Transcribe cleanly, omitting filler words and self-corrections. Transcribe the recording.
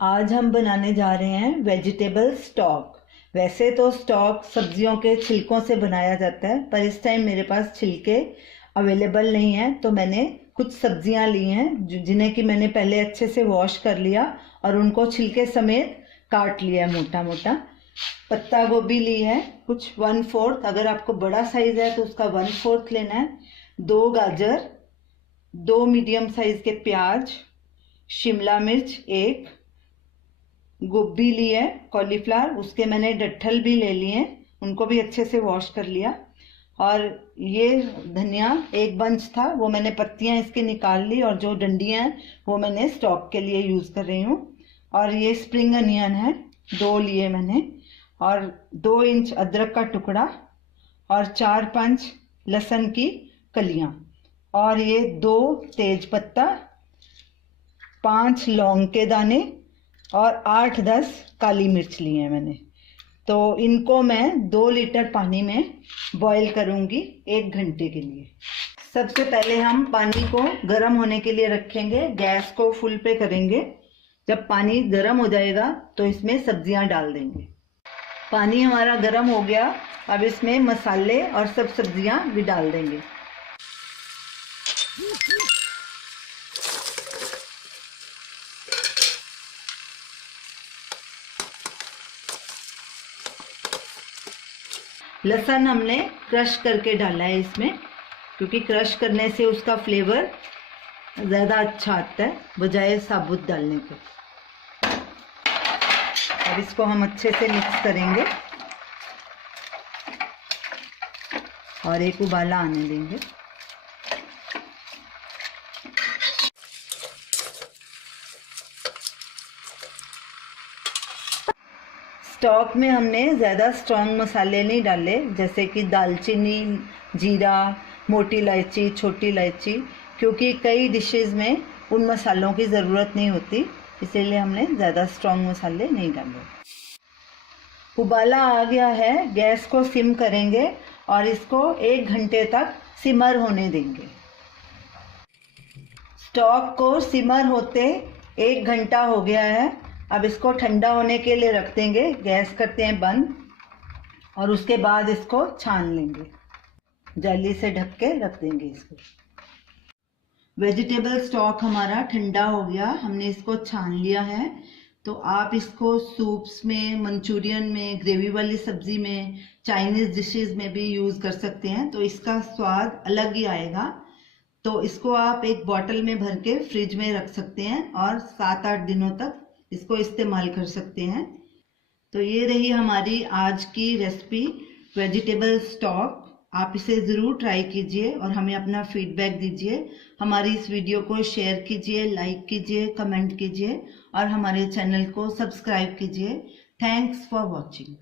आज हम बनाने जा रहे हैं वेजिटेबल स्टॉक। वैसे तो स्टॉक सब्जियों के छिलकों से बनाया जाता है, पर इस टाइम मेरे पास छिलके अवेलेबल नहीं है, तो मैंने कुछ सब्जियां ली हैं जिन्हें कि मैंने पहले अच्छे से वॉश कर लिया और उनको छिलके समेत काट लिया मोटा मोटा। पत्ता गोभी ली है कुछ 1/4, अगर आपको बड़ा साइज है तो उसका 1/4 लेना है। 2 गाजर, 2 मीडियम साइज के प्याज, शिमला मिर्च 1, गोभी ली है कॉलीफ्लावर, उसके मैंने डट्ठल भी ले लिए हैं, उनको भी अच्छे से वॉश कर लिया। और ये धनिया 1 बंच था, वो मैंने पत्तियां इसके निकाल ली और जो डंडियां हैं वो मैंने स्टॉक के लिए यूज़ कर रही हूँ। और ये स्प्रिंग अनियन है 2 लिए मैंने, और 2 इंच अदरक का टुकड़ा, और 4-5 लहसुन की कलियां, और ये 2 तेज पत्ता, 5 लौंग के दाने और 8-10 काली मिर्च लिए हैं मैंने। तो इनको मैं 2 लीटर पानी में बॉईल करूंगी 1 घंटे के लिए। सबसे पहले हम पानी को गर्म होने के लिए रखेंगे, गैस को फुल पे करेंगे। जब पानी गर्म हो जाएगा तो इसमें सब्जियां डाल देंगे। पानी हमारा गर्म हो गया, अब इसमें मसाले और सब सब्जियां भी डाल देंगे। लहसुन हमने क्रश करके डाला है इसमें, क्योंकि क्रश करने से उसका फ्लेवर ज़्यादा अच्छा आता है बजाय साबुत डालने के। अब इसको हम अच्छे से मिक्स करेंगे और एक उबाला आने देंगे। स्टॉक में हमने ज़्यादा स्ट्रॉन्ग मसाले नहीं डाले, जैसे कि दालचीनी, जीरा, मोटी इलायची, छोटी इलायची, क्योंकि कई डिशेस में उन मसालों की ज़रूरत नहीं होती, इसीलिए हमने ज़्यादा स्ट्रॉन्ग मसाले नहीं डाले। उबाला आ गया है, गैस को सिम करेंगे और इसको 1 घंटे तक सिमर होने देंगे। स्टॉक को सिमर होते 1 घंटा हो गया है। अब इसको ठंडा होने के लिए रख देंगे, गैस करते हैं बंद, और उसके बाद इसको छान लेंगे, जाली से ढक के रख देंगे इसको। वेजिटेबल स्टॉक हमारा ठंडा हो गया, हमने इसको छान लिया है। तो आप इसको सूप्स में, मंचूरियन में, ग्रेवी वाली सब्जी में, चाइनीज डिशेस में भी यूज़ कर सकते हैं, तो इसका स्वाद अलग ही आएगा। तो इसको आप एक बॉटल में भर के फ्रिज में रख सकते हैं और 7-8 दिनों तक इसको इस्तेमाल कर सकते हैं। तो ये रही हमारी आज की रेसिपी वेजिटेबल स्टॉक। आप इसे ज़रूर ट्राई कीजिए और हमें अपना फीडबैक दीजिए। हमारी इस वीडियो को शेयर कीजिए, लाइक कीजिए, कमेंट कीजिए और हमारे चैनल को सब्सक्राइब कीजिए। Thanks for watching.